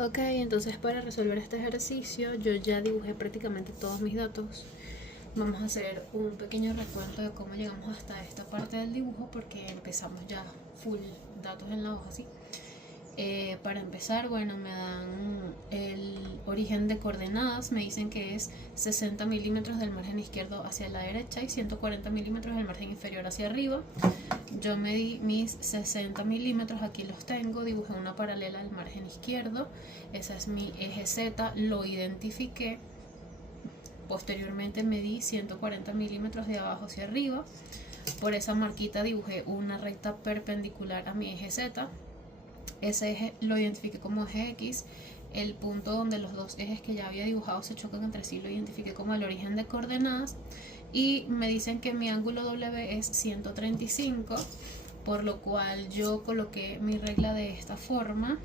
Ok, entonces para resolver este ejercicio yo ya dibujé prácticamente todos mis datos. Vamos a hacer un pequeño recuento de cómo llegamos hasta esta parte del dibujo porque empezamos ya full datos en la hoja, ¿sí? Para empezar, bueno, me dan el origen de coordenadas, me dicen que es 60 milímetros del margen izquierdo hacia la derecha y 140 milímetros del margen inferior hacia arriba. Yo medí mis 60 milímetros, aquí los tengo, dibujé una paralela al margen izquierdo, ese es mi eje Z, lo identifiqué. Posteriormente medí 140 milímetros de abajo hacia arriba, por esa marquita dibujé una recta perpendicular a mi eje Z. Ese eje lo identifiqué como eje X, el punto donde los dos ejes que ya había dibujado se chocan entre sí lo identifiqué como el origen de coordenadas y me dicen que mi ángulo W es 135, por lo cual yo coloqué mi regla de esta forma,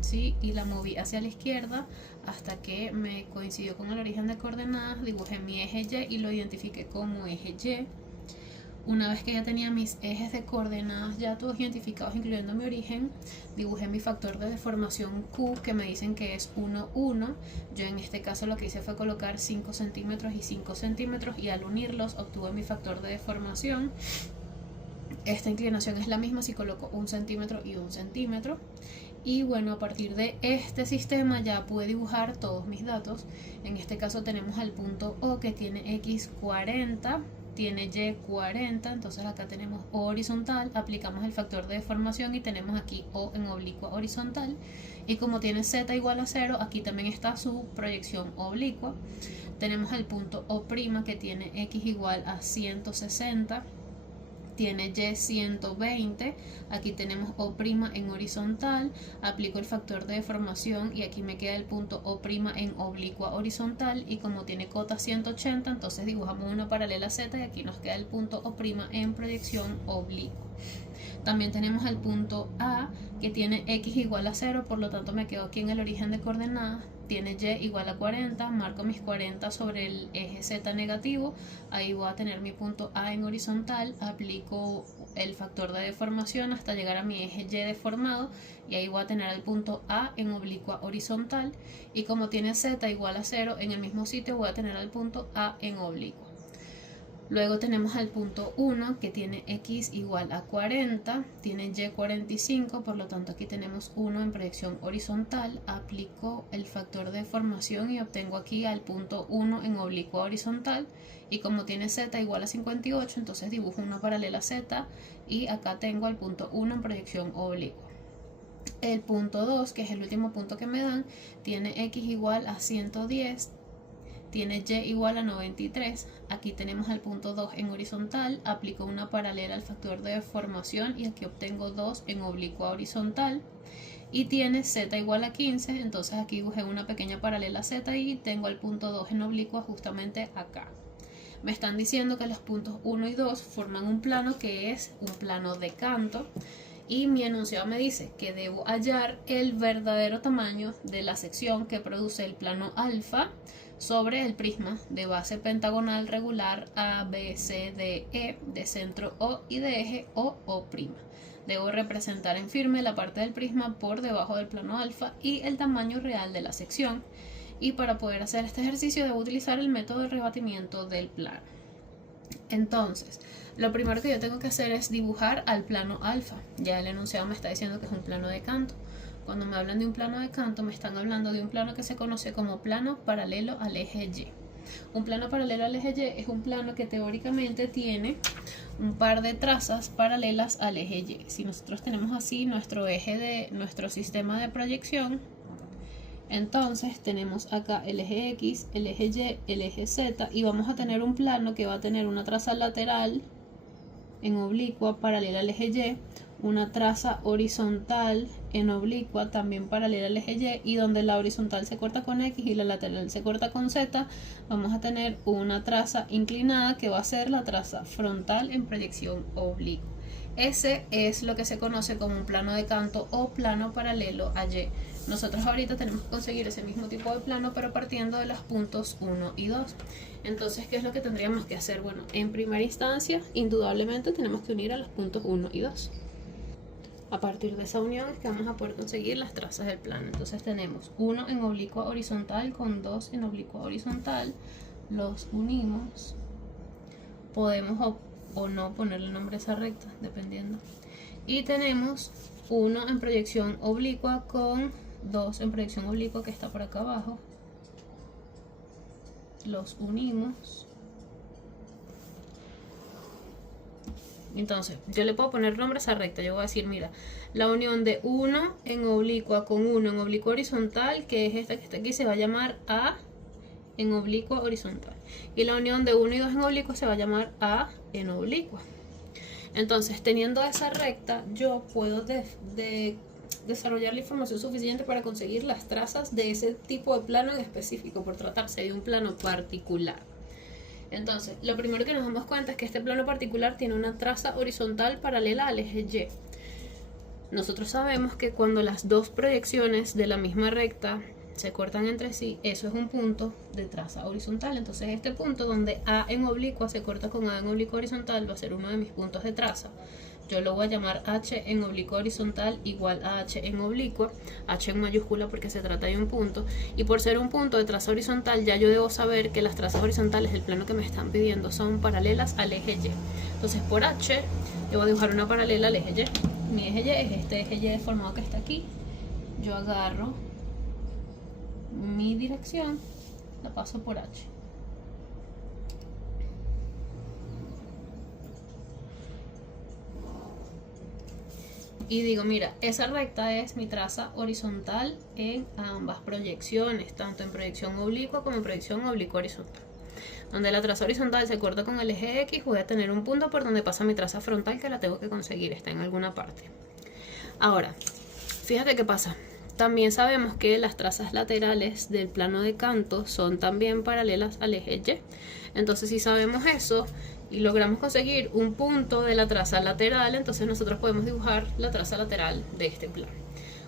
¿sí? Y la moví hacia la izquierda hasta que me coincidió con el origen de coordenadas, dibujé mi eje Y y lo identifiqué como eje Y. Una vez que ya tenía mis ejes de coordenadas ya todos identificados, incluyendo mi origen, dibujé mi factor de deformación Q, que me dicen que es 1, 1. Yo en este caso lo que hice fue colocar 5 centímetros y 5 centímetros y al unirlos obtuve mi factor de deformación. Esta inclinación es la misma si coloco 1 centímetro y 1 centímetro. Y bueno, a partir de este sistema ya pude dibujar todos mis datos. En este caso tenemos al punto O que tiene X 40, tiene Y 40, entonces acá tenemos O horizontal, aplicamos el factor de deformación y tenemos aquí O en oblicua horizontal. Y como tiene Z igual a 0, aquí también está su proyección oblicua. Tenemos el punto O' que tiene X igual a 160, tiene Y 120, aquí tenemos O' en horizontal, aplico el factor de deformación y aquí me queda el punto O' en oblicua horizontal y como tiene cota 180, entonces dibujamos una paralela Z y aquí nos queda el punto O' en proyección oblicua. También tenemos el punto A que tiene X igual a 0, por lo tanto me quedo aquí en el origen de coordenadas. Tiene Y igual a 40, marco mis 40 sobre el eje Z negativo, ahí voy a tener mi punto A en horizontal, aplico el factor de deformación hasta llegar a mi eje Y deformado y ahí voy a tener el punto A en oblicua horizontal y como tiene Z igual a 0, en el mismo sitio voy a tener el punto A en oblicua. Luego tenemos al punto 1 que tiene X igual a 40, tiene Y 45, por lo tanto aquí tenemos 1 en proyección horizontal, aplico el factor de deformación y obtengo aquí al punto 1 en oblicua horizontal y como tiene Z igual a 58, entonces dibujo una paralela Z y acá tengo al punto 1 en proyección oblicua. El punto 2, que es el último punto que me dan, tiene X igual a 110, tiene Y igual a 93, aquí tenemos el punto 2 en horizontal, aplico una paralela al factor de deformación y aquí obtengo 2 en oblicua horizontal y tiene Z igual a 15, entonces aquí dibujé una pequeña paralela Z y tengo el punto 2 en oblicua justamente acá. Me están diciendo que los puntos 1 y 2 forman un plano que es un plano de canto y mi enunciado me dice que debo hallar el verdadero tamaño de la sección que produce el plano alfa sobre el prisma de base pentagonal regular A, B, C, D, E, de centro O y de eje O, O'. Debo representar en firme la parte del prisma por debajo del plano alfa y el tamaño real de la sección. Y para poder hacer este ejercicio debo utilizar el método de rebatimiento del plano. Entonces, lo primero que yo tengo que hacer es dibujar al plano alfa. Ya el enunciado me está diciendo que es un plano de canto. Cuando me hablan de un plano de canto, me están hablando de un plano que se conoce como plano paralelo al eje Y. Un plano paralelo al eje Y es un plano que teóricamente tiene un par de trazas paralelas al eje Y. Si nosotros tenemos así nuestro eje de nuestro sistema de proyección, entonces tenemos acá el eje X, el eje Y, el eje Z y vamos a tener un plano que va a tener una traza lateral en oblicua paralela al eje Y, una traza horizontal en oblicua también paralela al eje Y, y donde la horizontal se corta con X y la lateral se corta con Z, vamos a tener una traza inclinada que va a ser la traza frontal en proyección oblicua. Ese es lo que se conoce como un plano de canto o plano paralelo a Y. Nosotros ahorita tenemos que conseguir ese mismo tipo de plano, pero partiendo de los puntos 1 y 2. Entonces, ¿qué es lo que tendríamos que hacer? Bueno, en primera instancia, indudablemente tenemos que unir a los puntos 1 y 2. A partir de esa unión es que vamos a poder conseguir las trazas del plano. Entonces tenemos 1 en oblicua horizontal con 2 en oblicua horizontal. Los unimos. Podemos o no ponerle nombre a esa recta, dependiendo. Y tenemos 1 en proyección oblicua con 2 en proyección oblicua, que está por acá abajo. Los unimos. Entonces, yo le puedo poner nombre a esa recta. Yo voy a decir, mira, la unión de 1 en oblicua con 1 en oblicua horizontal, que es esta que está aquí, se va a llamar A en oblicua horizontal. Y la unión de 1 y 2 en oblicua se va a llamar A en oblicua. Entonces, teniendo esa recta, yo puedo desarrollar la información suficiente para conseguir las trazas de ese tipo de plano en específico, por tratarse de un plano particular. Entonces, lo primero que nos damos cuenta es que este plano particular tiene una traza horizontal paralela al eje Y. Nosotros sabemos que cuando las dos proyecciones de la misma recta se cortan entre sí, eso es un punto de traza horizontal. Entonces este punto donde A en oblicua se corta con A en oblicua horizontal va a ser uno de mis puntos de traza. Yo lo voy a llamar H en oblicua horizontal igual a H en oblicua, H en mayúscula porque se trata de un punto, y por ser un punto de traza horizontal ya yo debo saber que las trazas horizontales del plano que me están pidiendo son paralelas al eje Y. Entonces por H yo voy a dibujar una paralela al eje Y. Mi eje Y es este eje Y deformado que está aquí. Yo agarro mi dirección, la paso por H. Y digo, mira, esa recta es mi traza horizontal en ambas proyecciones, tanto en proyección oblicua como en proyección oblicua horizontal. Donde la traza horizontal se corta con el eje X, voy a tener un punto por donde pasa mi traza frontal que la tengo que conseguir, está en alguna parte. Ahora, fíjate qué pasa. También sabemos que las trazas laterales del plano de canto son también paralelas al eje Y. Entonces, si sabemos eso y logramos conseguir un punto de la traza lateral, entonces nosotros podemos dibujar la traza lateral de este plano.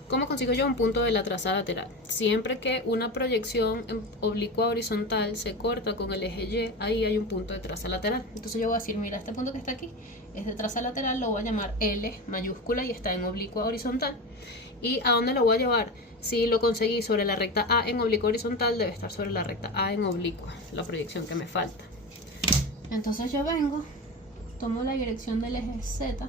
¿Cómo consigo yo un punto de la traza lateral? Siempre que una proyección en oblicua horizontal se corta con el eje Y, ahí hay un punto de traza lateral. Entonces yo voy a decir, mira, este punto que está aquí es de traza lateral, lo voy a llamar L mayúscula y está en oblicua horizontal. ¿Y a dónde lo voy a llevar? Si lo conseguí sobre la recta A en oblicua horizontal, debe estar sobre la recta A en oblicua, la proyección que me falta. Entonces yo vengo, tomo la dirección del eje Z,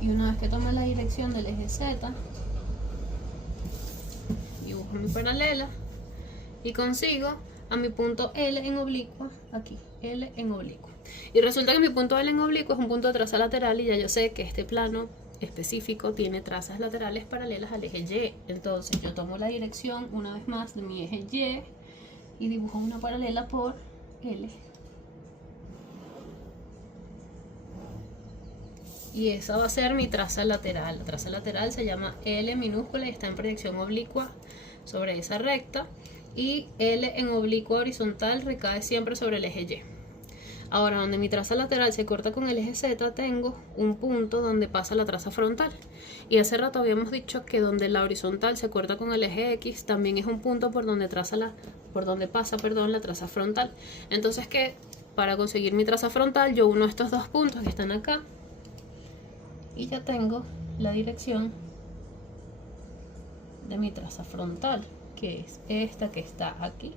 y una vez que tome la dirección del eje Z, dibujo mi paralela y consigo a mi punto L en oblicua, aquí, L en oblicua. Y resulta que mi punto L en oblicua es un punto de traza lateral y ya yo sé que este plano específico tiene trazas laterales paralelas al eje Y. Entonces yo tomo la dirección una vez más de mi eje Y dibujo una paralela por L. Y esa va a ser mi traza lateral. La traza lateral se llama L minúscula y está en proyección oblicua sobre esa recta. Y L en oblicua horizontal recae siempre sobre el eje Y. Ahora, donde mi traza lateral se corta con el eje Z, tengo un punto donde pasa la traza frontal. Y hace rato habíamos dicho que donde la horizontal se corta con el eje X, también es un punto por donde pasa la traza frontal. Entonces, que para conseguir mi traza frontal, yo uno estos dos puntos que están acá y ya tengo la dirección de mi traza frontal, que es esta que está aquí.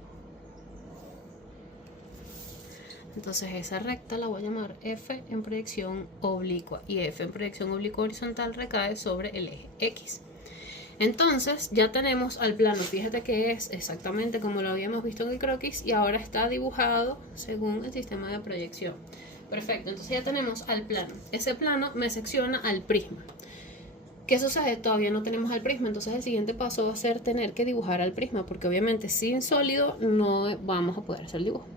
Entonces esa recta la voy a llamar F en proyección oblicua y F en proyección oblicua horizontal recae sobre el eje X. Entonces ya tenemos al plano, fíjate que es exactamente como lo habíamos visto en el croquis y ahora está dibujado según el sistema de proyección. Perfecto, entonces ya tenemos al plano. Ese plano me secciona al prisma. ¿Qué sucede? Todavía no tenemos al prisma, entonces el siguiente paso va a ser tener que dibujar al prisma, porque obviamente sin sólido no vamos a poder hacer el dibujo.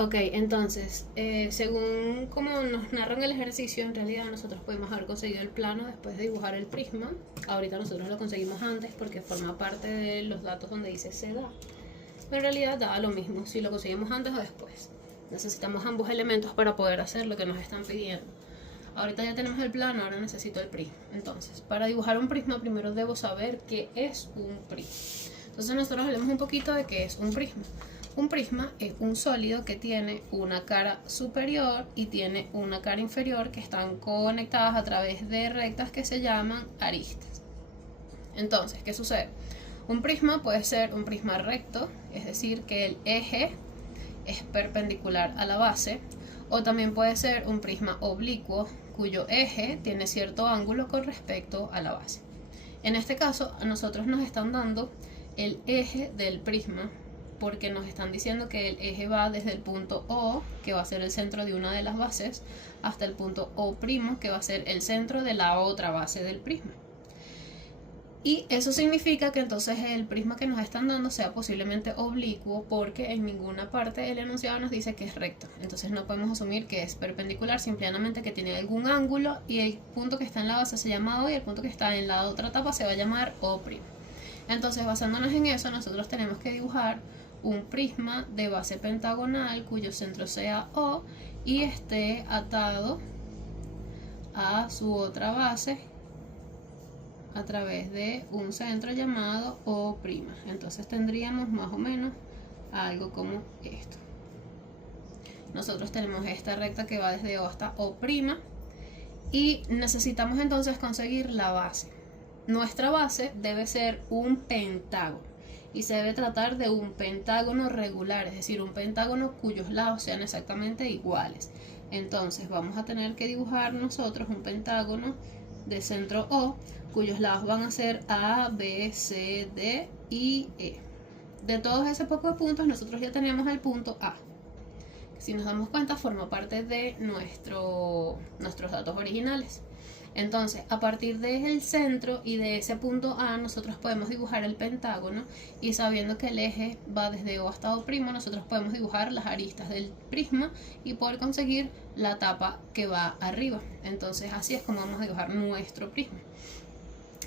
Ok, entonces, según como nos narran el ejercicio, en realidad nosotros podemos haber conseguido el plano después de dibujar el prisma. Ahorita nosotros lo conseguimos antes porque forma parte de los datos donde dice se da. Pero en realidad da lo mismo si lo conseguimos antes o después. Necesitamos ambos elementos para poder hacer lo que nos están pidiendo. Ahorita ya tenemos el plano, ahora necesito el prisma. Entonces, para dibujar un prisma primero debo saber qué es un prisma. Entonces nosotros hablemos un poquito de qué es un prisma. Un prisma es un sólido que tiene una cara superior y tiene una cara inferior que están conectadas a través de rectas que se llaman aristas. Entonces, ¿qué sucede? Un prisma puede ser un prisma recto, es decir, que el eje es perpendicular a la base, o también puede ser un prisma oblicuo, cuyo eje tiene cierto ángulo con respecto a la base. En este caso, a nosotros nos están dando el eje del prisma, porque nos están diciendo que el eje va desde el punto O, que va a ser el centro de una de las bases, hasta el punto O', que va a ser el centro de la otra base del prisma. Y eso significa que entonces el prisma que nos están dando sea posiblemente oblicuo, porque en ninguna parte del enunciado nos dice que es recto. Entonces no podemos asumir que es perpendicular, simplemente que tiene algún ángulo, y el punto que está en la base se llama O y el punto que está en la otra tapa se va a llamar O'. Entonces, basándonos en eso, nosotros tenemos que dibujar un prisma de base pentagonal cuyo centro sea O y esté atado a su otra base a través de un centro llamado O'. Entonces tendríamos más o menos algo como esto. Nosotros tenemos esta recta que va desde O hasta O' y necesitamos entonces conseguir la base. Nuestra base debe ser un pentágono y se debe tratar de un pentágono regular, es decir, un pentágono cuyos lados sean exactamente iguales. Entonces vamos a tener que dibujar nosotros un pentágono de centro O, cuyos lados van a ser A, B, C, D y E. De todos ese poco de puntos, nosotros ya tenemos el punto A, que si nos damos cuenta forma parte de nuestros datos originales. Entonces, a partir del centro y de ese punto A, nosotros podemos dibujar el pentágono, y sabiendo que el eje va desde O hasta O', nosotros podemos dibujar las aristas del prisma y poder conseguir la tapa que va arriba. Entonces, así es como vamos a dibujar nuestro prisma.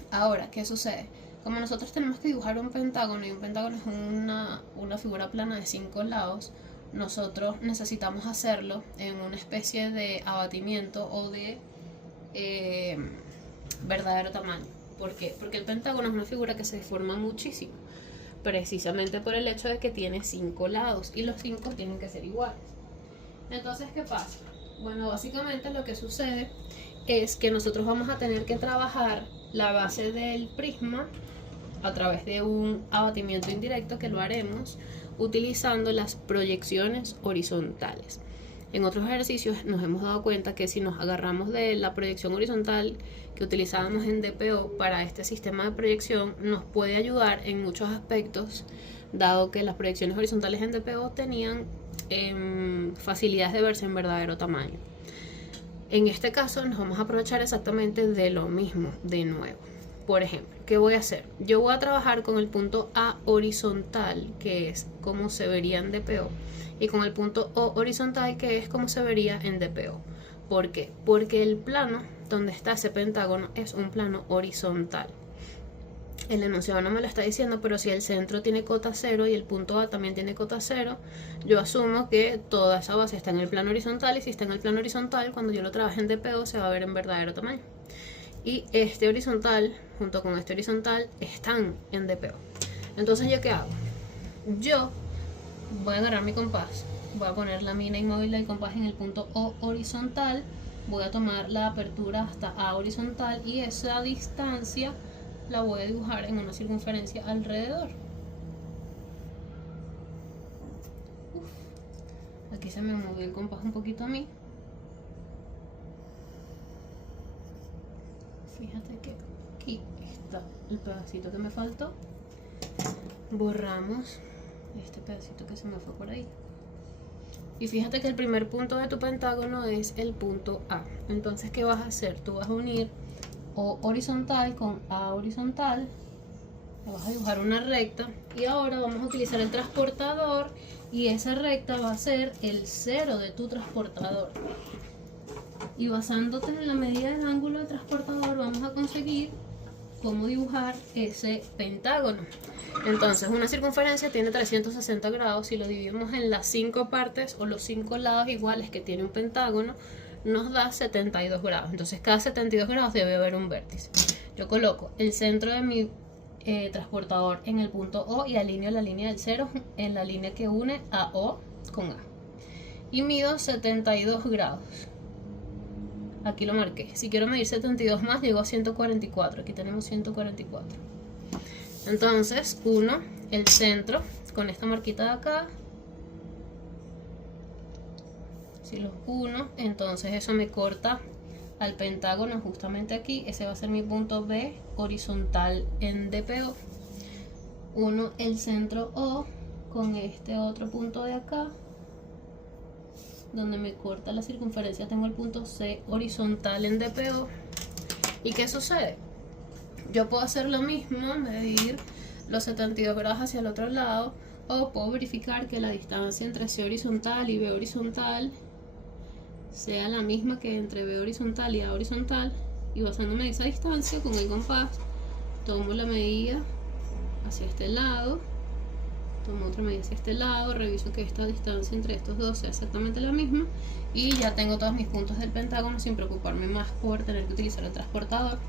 Ahora, ¿qué sucede? Como nosotros tenemos que dibujar un pentágono, y un pentágono es una figura plana de 5 lados, nosotros necesitamos hacerlo en una especie de abatimiento o de verdadero tamaño. ¿Por qué? Porque el pentágono es una figura que se deforma muchísimo, precisamente por el hecho de que tiene 5 lados y los 5 tienen que ser iguales. Entonces, ¿qué pasa? Bueno, básicamente lo que sucede es que nosotros vamos a tener que trabajar la base del prisma a través de un abatimiento indirecto, que lo haremos utilizando las proyecciones horizontales. En otros ejercicios nos hemos dado cuenta que si nos agarramos de la proyección horizontal que utilizábamos en DPO para este sistema de proyección, nos puede ayudar en muchos aspectos, dado que las proyecciones horizontales en DPO tenían facilidades de verse en verdadero tamaño. En este caso nos vamos a aprovechar exactamente de lo mismo de nuevo. Por ejemplo, ¿qué voy a hacer? Yo voy a trabajar con el punto A horizontal, que es como se vería en DPO, y con el punto O horizontal, que es como se vería en DPO. ¿Por qué? Porque el plano donde está ese pentágono es un plano horizontal. El enunciado no me lo está diciendo, pero si el centro tiene cota 0 y el punto A también tiene cota 0, yo asumo que toda esa base está en el plano horizontal, y si está en el plano horizontal, cuando yo lo trabaje en DPO se va a ver en verdadero tamaño. Y este horizontal junto con este horizontal están en DPO. Entonces, ¿yo qué hago? Yo voy a agarrar mi compás, voy a poner la mina inmóvil del compás en el punto O horizontal, voy a tomar la apertura hasta A horizontal, y esa distancia la voy a dibujar en una circunferencia alrededor. Aquí se me movió el compás un poquito a mí. Fíjate que aquí está el pedacito que me faltó. Borramos este pedacito que se me fue por ahí. Y fíjate que el primer punto de tu pentágono es el punto A. Entonces, ¿qué vas a hacer? Tú vas a unir O horizontal con A horizontal, le vas a dibujar una recta, y ahora vamos a utilizar el transportador, y esa recta va a ser el 0 de tu transportador. Y basándote en la medida del ángulo del transportador, vamos a conseguir cómo dibujar ese pentágono. Entonces, una circunferencia tiene 360 grados. Si lo dividimos en las 5 partes o los 5 lados iguales que tiene un pentágono, nos da 72 grados. Entonces, cada 72 grados debe haber un vértice. Yo coloco el centro de mi transportador en el punto O y alineo la línea del 0 en la línea que une a O con A. Y mido 72 grados. Aquí lo marqué. Si quiero medir 72 más, llego a 144. Aquí tenemos 144. Entonces, uno, el centro, con esta marquita de acá. Si los uno, entonces eso me corta al pentágono justamente aquí. Ese va a ser mi punto B horizontal en DPO. Uno, el centro O, con este otro punto de acá, donde me corta la circunferencia, tengo el punto C horizontal en DPO. ¿Y qué sucede? Yo puedo hacer lo mismo, medir los 72 grados hacia el otro lado, o puedo verificar que la distancia entre C horizontal y B horizontal sea la misma que entre B horizontal y A horizontal, y basándome en esa distancia con el compás tomo la medida hacia este lado, tomo otra medida hacia este lado, reviso que esta distancia entre estos dos sea exactamente la misma, y ya tengo todos mis puntos del pentágono sin preocuparme más por tener que utilizar el transportador.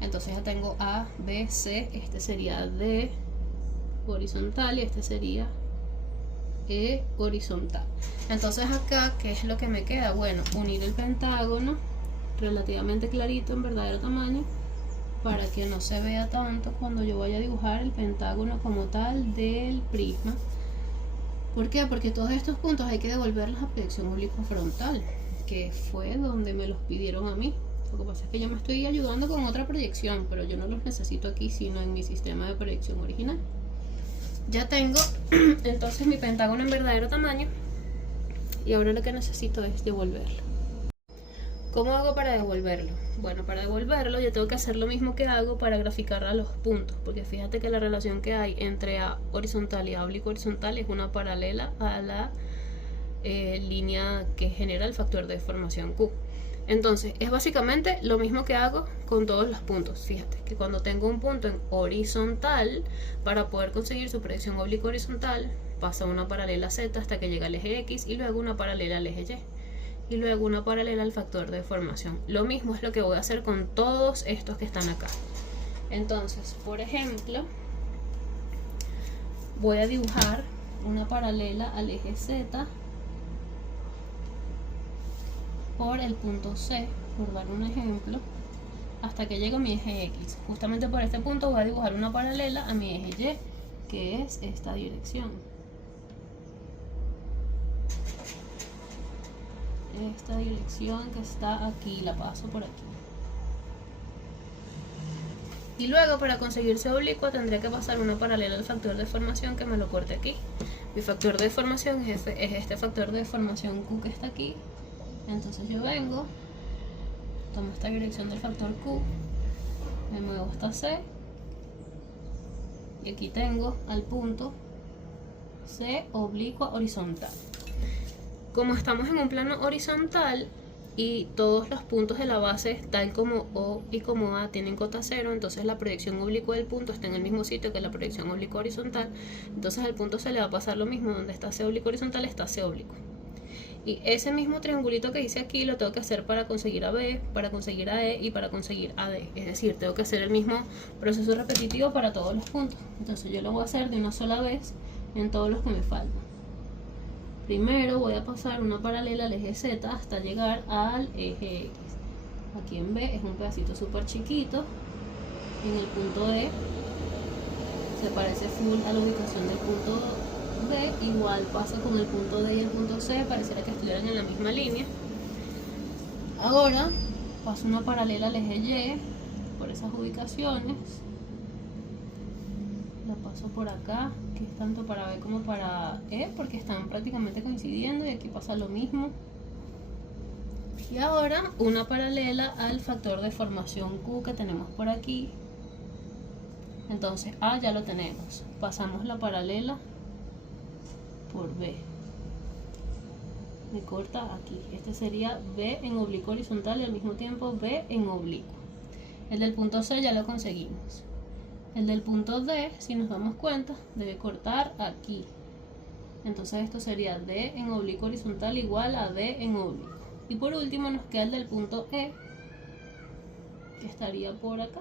Entonces ya tengo A, B, C, este sería D horizontal y este sería E horizontal. Entonces acá, ¿qué es lo que me queda? Bueno, unir el pentágono relativamente clarito en verdadero tamaño para que no se vea tanto cuando yo vaya a dibujar el pentágono como tal del prisma. ¿Por qué? Porque todos estos puntos hay que devolverlos a proyección oblicua frontal, que fue donde me los pidieron a mí. Lo que pasa es que yo me estoy ayudando con otra proyección, pero yo no los necesito aquí, sino en mi sistema de proyección original. Ya tengo entonces mi pentágono en verdadero tamaño, y ahora lo que necesito es devolverlo. ¿Cómo hago para devolverlo? Bueno, para devolverlo yo tengo que hacer lo mismo que hago para graficar a los puntos, porque fíjate que la relación que hay entre A horizontal y A oblicuo horizontal es una paralela a la línea que genera el factor de deformación Q. Entonces es básicamente lo mismo que hago con todos los puntos. Fíjate que cuando tengo un punto en horizontal, para poder conseguir su proyección oblicua horizontal, pasa una paralela Z hasta que llega al eje X, y luego una paralela al eje Y, y luego una paralela al factor de deformación. Lo mismo es lo que voy a hacer con todos estos que están acá. Entonces, por ejemplo, voy a dibujar una paralela al eje Z por el punto C, por dar un ejemplo, hasta que llegue a mi eje X. Justamente por este punto voy a dibujar una paralela a mi eje Y, que es esta dirección. Esta dirección que está aquí, la paso por aquí. Y luego, para conseguirse oblicua, tendría que pasar una paralela al factor de deformación que me lo corte aquí. Mi factor de deformación es este factor de deformación Q que está aquí. Entonces yo vengo, tomo esta dirección del factor Q, me muevo hasta C, y aquí tengo al punto C oblicua horizontal. Como estamos en un plano horizontal y todos los puntos de la base, tal como O y como A, tienen cota 0, entonces la proyección oblicua del punto está en el mismo sitio que la proyección oblicua horizontal. Entonces al punto se le va a pasar lo mismo, donde está C oblicua horizontal está C oblicua. Y ese mismo triangulito que hice aquí lo tengo que hacer para conseguir a B, para conseguir a E y para conseguir a D. Es decir, tengo que hacer el mismo proceso repetitivo para todos los puntos. Entonces yo lo voy a hacer de una sola vez en todos los que me faltan. Primero voy a pasar una paralela al eje Z hasta llegar al eje X. Aquí en B es un pedacito súper chiquito. En el punto E se parece full a la ubicación del punto D, igual pasa con el punto D y el punto C, pareciera que estuvieran en la misma línea. Ahora paso una paralela al eje Y por esas ubicaciones, la paso por acá, que es tanto para B como para E, porque están prácticamente coincidiendo, y aquí pasa lo mismo. Y ahora una paralela al factor de deformación Q que tenemos por aquí. Entonces A ya lo tenemos, pasamos la paralela por B, me corta aquí. Este sería B en oblicuo horizontal y al mismo tiempo B en oblicuo. El del punto C ya lo conseguimos. El del punto D, si nos damos cuenta, debe cortar aquí. Entonces esto sería D en oblicuo horizontal igual a D en oblicuo. Y por último nos queda el del punto E, que estaría por acá,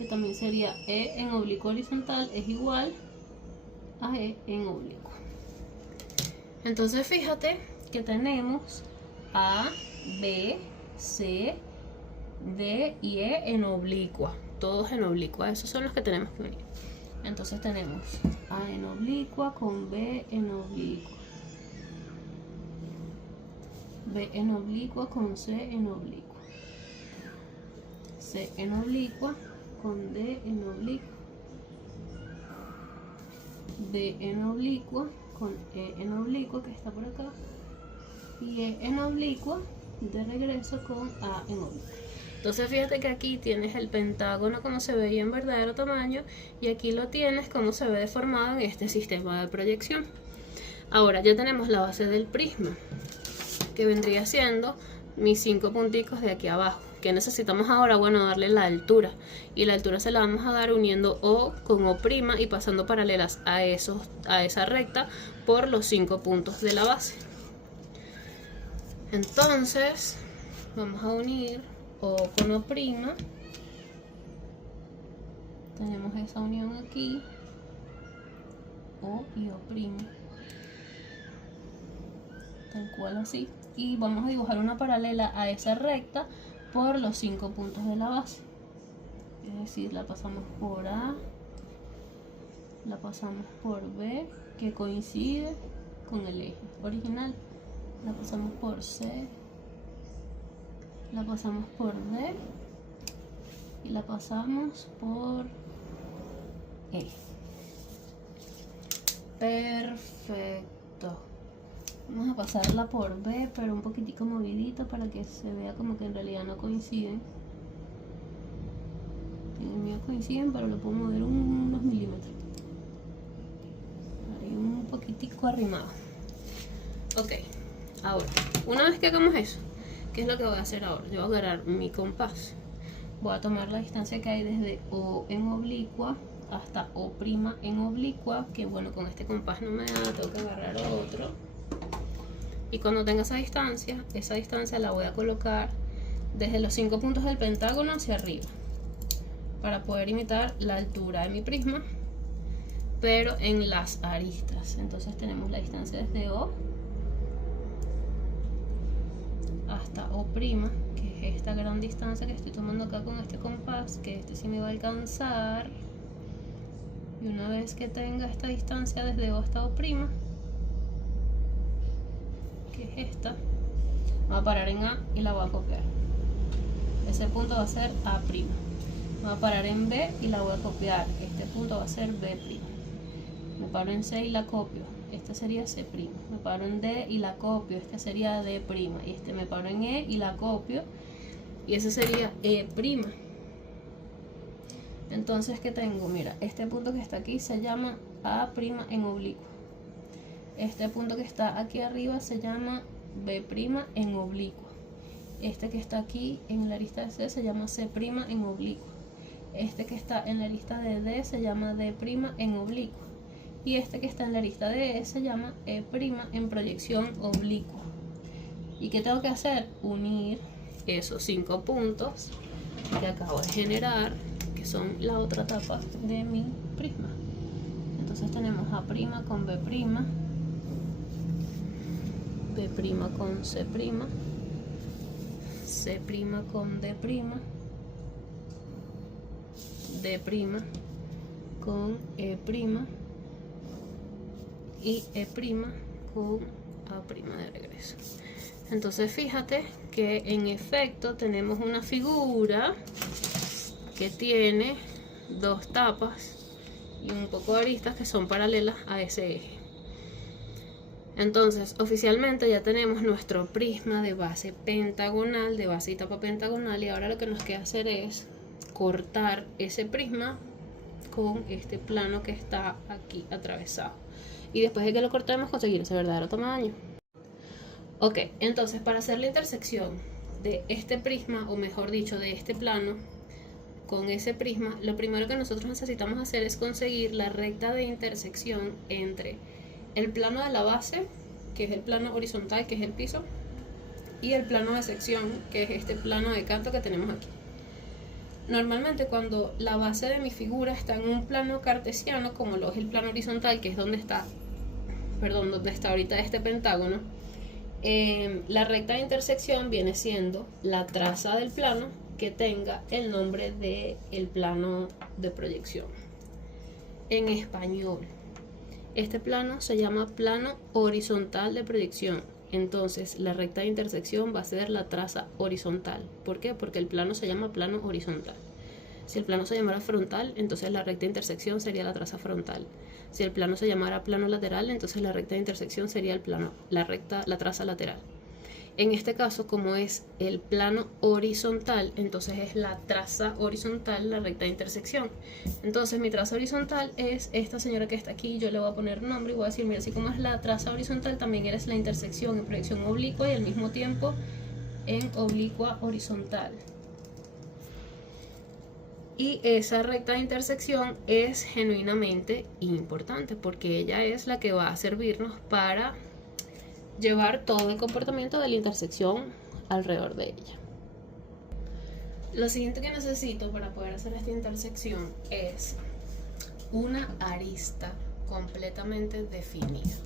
que también sería E en oblicuo horizontal, es igual a E en oblicuo. Entonces fíjate que tenemos A, B, C, D y E en oblicua, todos en oblicua, esos son los que tenemos que unir. Entonces tenemos A en oblicua con B en oblicua, B en oblicua con C en oblicua, C en oblicua con D en oblicua, D en oblicua con E en oblicua que está por acá, y E en oblicua de regreso con A en oblicua. Entonces fíjate que aquí tienes el pentágono como se veía en verdadero tamaño y aquí lo tienes como se ve deformado en este sistema de proyección. Ahora ya tenemos la base del prisma, que vendría siendo mis 5 punticos de aquí abajo. ¿Qué necesitamos ahora? Bueno, darle la altura, y la altura se la vamos a dar uniendo O con O' y pasando paralelas a esa recta por los 5 puntos de la base. Entonces vamos a unir O con O', tenemos esa unión aquí, O y O', tal cual así, y vamos a dibujar una paralela a esa recta por los 5 puntos de la base, es decir, la pasamos por A, la pasamos por B, que coincide con el eje original, la pasamos por C, la pasamos por D y la pasamos por E. Perfecto. Vamos a pasarla por B, pero un poquitico movidito para que se vea como que en realidad no coinciden. En el mío coinciden, pero lo puedo mover unos milímetros. Ahí un poquitico arrimado. Ok, ahora, una vez que hagamos eso, ¿qué es lo que voy a hacer ahora? Yo voy a agarrar mi compás. Voy a tomar la distancia que hay desde O en oblicua hasta O' en oblicua, que bueno, con este compás no me da, tengo que agarrar otro. Y cuando tenga esa distancia la voy a colocar desde los 5 puntos del pentágono hacia arriba, para poder imitar la altura de mi prisma, pero en las aristas. Entonces tenemos la distancia desde O hasta O', que es esta gran distancia que estoy tomando acá con este compás, que este sí me va a alcanzar. Y una vez que tenga esta distancia desde O hasta O', que es esta, voy a parar en A y la voy a copiar. Ese punto va a ser A'. Voy a parar en B y la voy a copiar. Este punto va a ser B'. Me paro en C y la copio. Este sería C'. Me paro en D y la copio. Este sería D'. Y este me paro en E y la copio. Y ese sería E'. Entonces, ¿qué tengo? Mira, este punto que está aquí se llama A' en oblicuo. Este punto que está aquí arriba se llama B' en oblicuo. Este que está aquí en la arista de C se llama C' en oblicuo. Este que está en la arista de D se llama D' en oblicuo. Y este que está en la arista de E se llama E' en proyección oblicua. ¿Y qué tengo que hacer? Unir esos 5 puntos que acabo de generar, que son la otra etapa de mi prisma. Entonces tenemos A' con B', B' con C', C' con D', D' con E' y E' con A' de regreso. Entonces fíjate que en efecto tenemos una figura que tiene 2 tapas y un poco de aristas que son paralelas a ese eje. Entonces oficialmente ya tenemos nuestro prisma de base pentagonal, de base y tapa pentagonal, y ahora lo que nos queda hacer es cortar ese prisma con este plano que está aquí atravesado, y después de que lo cortemos conseguir ese verdadero tamaño. Ok, entonces para hacer la intersección de este prisma, o mejor dicho de este plano con ese prisma, lo primero que nosotros necesitamos hacer es conseguir la recta de intersección entre el plano de la base, que es el plano horizontal, que es el piso, y el plano de sección, que es este plano de canto que tenemos aquí. Normalmente cuando la base de mi figura está en un plano cartesiano, como lo es el plano horizontal, que es donde está ahorita este pentágono, la recta de intersección viene siendo la traza del plano que tenga el nombre del plano de proyección. En español, este plano se llama plano horizontal de proyección. Entonces la recta de intersección va a ser la traza horizontal. ¿Por qué? Porque el plano se llama plano horizontal. Si el plano se llamara frontal, entonces la recta de intersección sería la traza frontal. Si el plano se llamara plano lateral, entonces la recta de intersección sería la traza lateral. En este caso, como es el plano horizontal, entonces es la traza horizontal, la recta de intersección. Entonces mi traza horizontal es esta señora que está aquí. Yo le voy a poner nombre y voy a decir, mira, así como es la traza horizontal, también eres la intersección en proyección oblicua y al mismo tiempo en oblicua horizontal. Y esa recta de intersección es genuinamente importante porque ella es la que va a servirnos para llevar todo el comportamiento de la intersección alrededor de ella. Lo siguiente que necesito para poder hacer esta intersección es una arista completamente definida.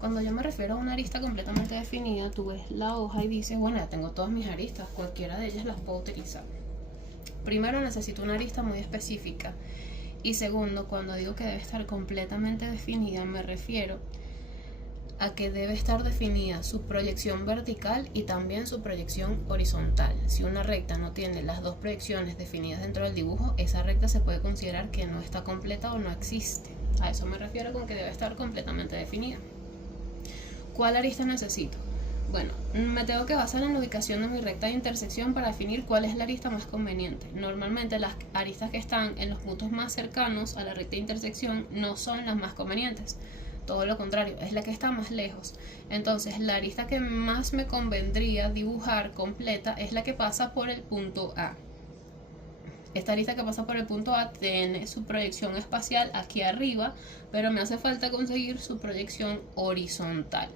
Cuando yo me refiero a una arista completamente definida, tú ves la hoja y dices, bueno, ya tengo todas mis aristas, cualquiera de ellas las puedo utilizar. Primero necesito una arista muy específica y segundo, cuando digo que debe estar completamente definida, me refiero a que debe estar definida su proyección vertical y también su proyección horizontal. Si una recta no tiene las dos proyecciones definidas dentro del dibujo, esa recta se puede considerar que no está completa o no existe. A eso me refiero con que debe estar completamente definida. ¿Cuál arista necesito? Bueno, me tengo que basar en la ubicación de mi recta de intersección para definir cuál es la arista más conveniente. Normalmente las aristas que están en los puntos más cercanos a la recta de intersección no son las más convenientes. Todo lo contrario, es la que está más lejos. Entonces la arista que más me convendría dibujar completa es la que pasa por el punto A. Esta arista que pasa por el punto A tiene su proyección espacial aquí arriba, pero me hace falta conseguir su proyección horizontal.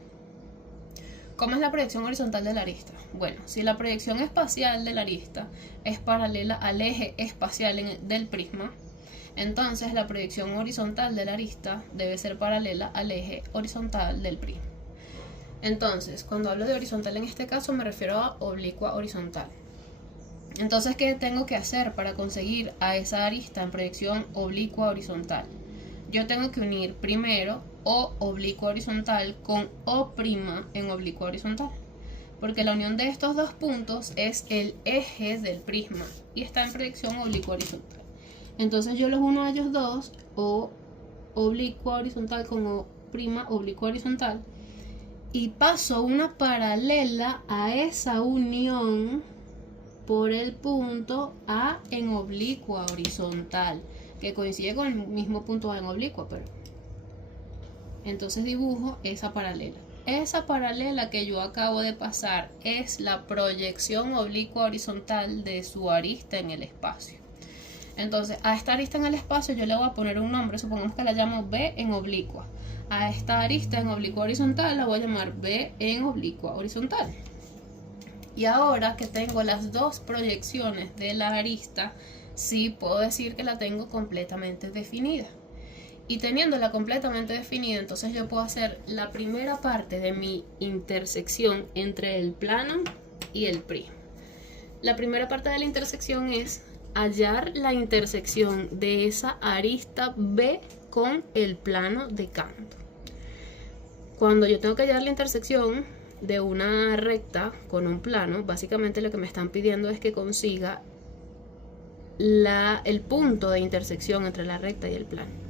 ¿Cómo es la proyección horizontal de la arista? Bueno, si la proyección espacial de la arista es paralela al eje espacial del prisma, entonces la proyección horizontal de la arista debe ser paralela al eje horizontal del prisma. Entonces, cuando hablo de horizontal en este caso me refiero a oblicua horizontal. Entonces, ¿qué tengo que hacer para conseguir a esa arista en proyección oblicua horizontal? Yo tengo que unir primero O oblicua horizontal con O' en oblicua horizontal, porque la unión de estos dos puntos es el eje del prisma y está en proyección oblicua horizontal. Entonces yo los uno a ellos dos, O oblicua horizontal con O' oblicua horizontal, y paso una paralela a esa unión por el punto A en oblicua horizontal, que coincide con el mismo punto A en oblicua, pero entonces dibujo esa paralela. Esa paralela que yo acabo de pasar es la proyección oblicua horizontal de su arista en el espacio. Entonces a esta arista en el espacio yo le voy a poner un nombre, supongamos que la llamo B en oblicua. A esta arista en oblicua horizontal la voy a llamar B en oblicua horizontal. Y ahora que tengo las dos proyecciones de la arista, sí puedo decir que la tengo completamente definida. Y teniéndola completamente definida, entonces yo puedo hacer la primera parte de mi intersección entre el plano y el prisma. La primera parte de la intersección es hallar la intersección de esa arista B con el plano de canto. Cuando yo tengo que hallar la intersección de una recta con un plano, básicamente lo que me están pidiendo es que consiga el punto de intersección entre la recta y el plano.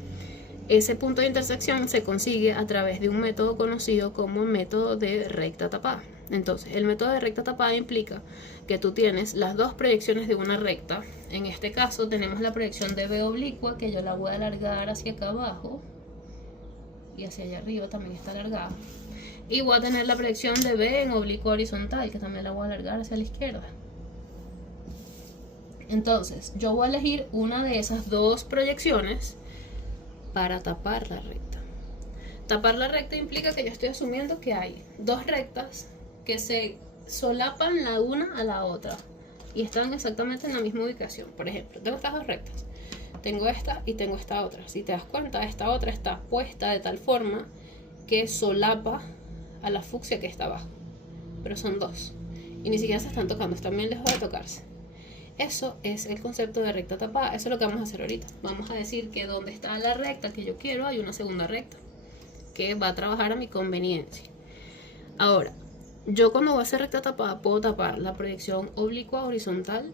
Ese punto de intersección se consigue a través de un método conocido como método de recta tapada. Entonces, el método de recta tapada implica que tú tienes las dos proyecciones de una recta. En este caso tenemos la proyección de B oblicua, que yo la voy a alargar hacia acá abajo y hacia allá arriba también está alargada. Y voy a tener la proyección de B en oblicua horizontal, que también la voy a alargar hacia la izquierda. Entonces, yo voy a elegir una de esas dos proyecciones para tapar la recta. Tapar la recta implica que yo estoy asumiendo que hay dos rectas que se solapan la una a la otra. y están exactamente en la misma ubicación. Por ejemplo, tengo estas dos rectas, tengo esta y tengo esta otra. Si te das cuenta, esta otra está puesta de tal forma que solapa a la fucsia que está abajo, pero son dos y ni siquiera se están tocando, están bien lejos de tocarse. Eso es el concepto de recta tapada. Eso es lo que vamos a hacer ahorita. Vamos a decir que donde está la recta que yo quiero hay una segunda recta que va a trabajar a mi conveniencia. Ahora, yo cuando voy a hacer recta tapada puedo tapar la proyección oblicua horizontal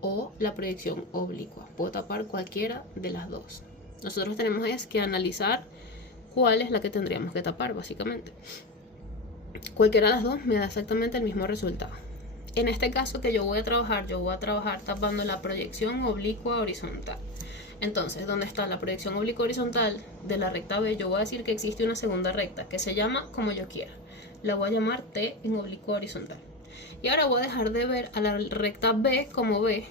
o la proyección oblicua. Puedo tapar cualquiera de las dos. Nosotros tenemos que analizar cuál es la que tendríamos que tapar, básicamente. Cualquiera de las dos me da exactamente el mismo resultado. En este caso que yo voy a trabajar tapando la proyección oblicua horizontal. Entonces, ¿dónde está la proyección oblicua horizontal de la recta B? Yo voy a decir que existe una segunda recta que se llama como yo quiera. La voy a llamar T en oblicua horizontal. Y ahora voy a dejar de ver a la recta B como B.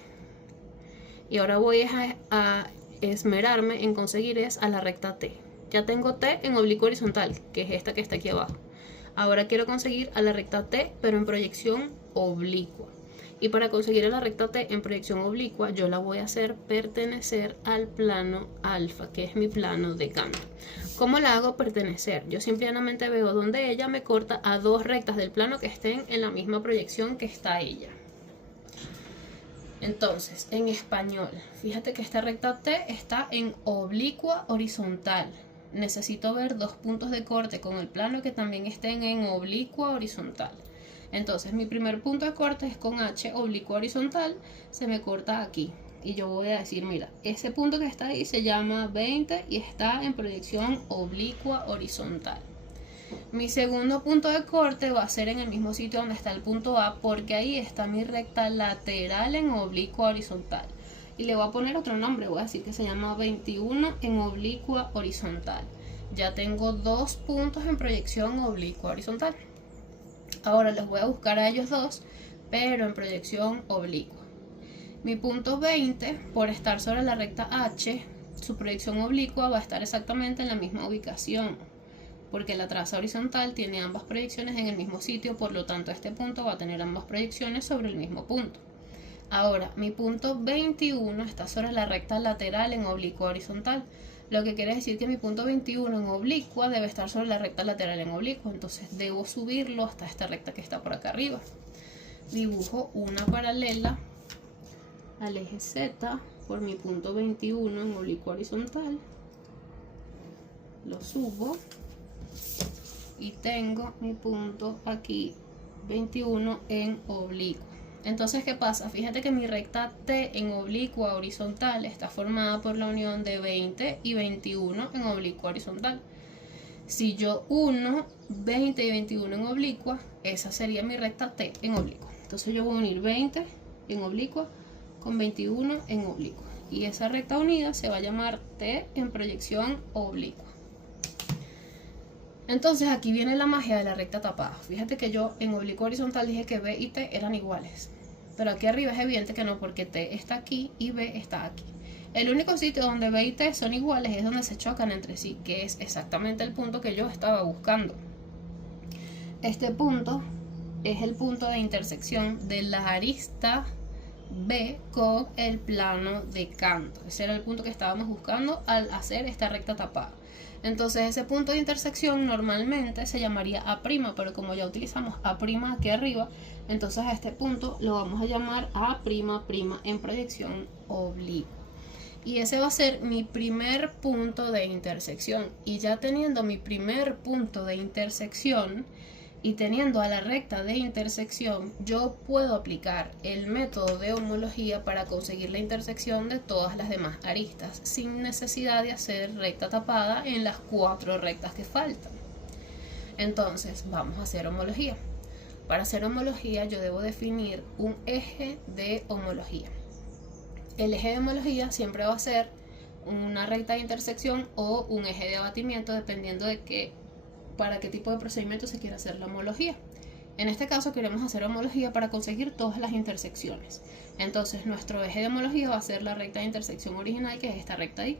Y ahora voy a esmerarme en conseguir a la recta T. Ya tengo T en oblicua horizontal, que es esta que está aquí abajo. Ahora quiero conseguir a la recta T, pero en proyección oblicua. Y para conseguir a la recta T en proyección oblicua, yo la voy a hacer pertenecer al plano alfa, que es mi plano de canto. ¿Cómo la hago pertenecer? Yo simplemente veo donde ella me corta a dos rectas del plano que estén en la misma proyección que está ella. Entonces, en español, fíjate que esta recta T está en oblicua horizontal. Necesito ver dos puntos de corte con el plano que también estén en oblicua horizontal. Entonces mi primer punto de corte es con H oblicua horizontal, se me corta aquí. Y yo voy a decir, mira, ese punto que está ahí se llama 20 y está en proyección oblicua horizontal. Mi segundo punto de corte va a ser en el mismo sitio donde está el punto A, porque ahí está mi recta lateral en oblicua horizontal. Y le voy a poner otro nombre, voy a decir que se llama 21 en oblicua horizontal. Ya tengo dos puntos en proyección oblicua horizontal. Ahora los voy a buscar a ellos dos, pero en proyección oblicua. Mi punto 20, por estar sobre la recta H, su proyección oblicua va a estar exactamente en la misma ubicación, porque la traza horizontal tiene ambas proyecciones en el mismo sitio, por lo tanto este punto va a tener ambas proyecciones sobre el mismo punto. Ahora, mi punto 21 está sobre la recta lateral en oblicua horizontal, lo que quiere decir que mi punto 21 en oblicua debe estar sobre la recta lateral en oblicua, entonces debo subirlo hasta esta recta que está por acá arriba. Dibujo una paralela al eje Z por mi punto 21 en oblicua horizontal, lo subo y tengo mi punto aquí 21 en oblicua. Entonces, ¿qué pasa? Fíjate que mi recta T en oblicua horizontal está formada por la unión de 20 y 21 en oblicua horizontal. Si yo uno 20 y 21 en oblicua, esa sería mi recta T en oblicua. Entonces yo voy a unir 20 en oblicua con 21 en oblicua. Y esa recta unida se va a llamar T en proyección oblicua. Entonces aquí viene la magia de la recta tapada. Fíjate que yo en oblicua horizontal dije que B y T eran iguales. Pero aquí arriba es evidente que no, porque T está aquí y B está aquí. El único sitio donde B y T son iguales es donde se chocan entre sí, que es exactamente el punto que yo estaba buscando. Este punto es el punto de intersección de la arista B con el plano de canto. Ese era el punto que estábamos buscando al hacer esta recta tapada. Entonces ese punto de intersección normalmente se llamaría A', pero como ya utilizamos A' aquí arriba, entonces a este punto lo vamos a llamar A'' en proyección oblicua. Y ese va a ser mi primer punto de intersección. Y ya teniendo mi primer punto de intersección y teniendo a la recta de intersección, yo puedo aplicar el método de homología para conseguir la intersección de todas las demás aristas, sin necesidad de hacer recta tapada en las 4 rectas que faltan. Entonces, vamos a hacer homología. Para hacer homología, yo debo definir un eje de homología. El eje de homología siempre va a ser una recta de intersección o un eje de abatimiento, dependiendo de para qué tipo de procedimiento se quiere hacer la homología. En este caso queremos hacer homología para conseguir todas las intersecciones. Entonces nuestro eje de homología va a ser la recta de intersección original, que es esta recta ahí.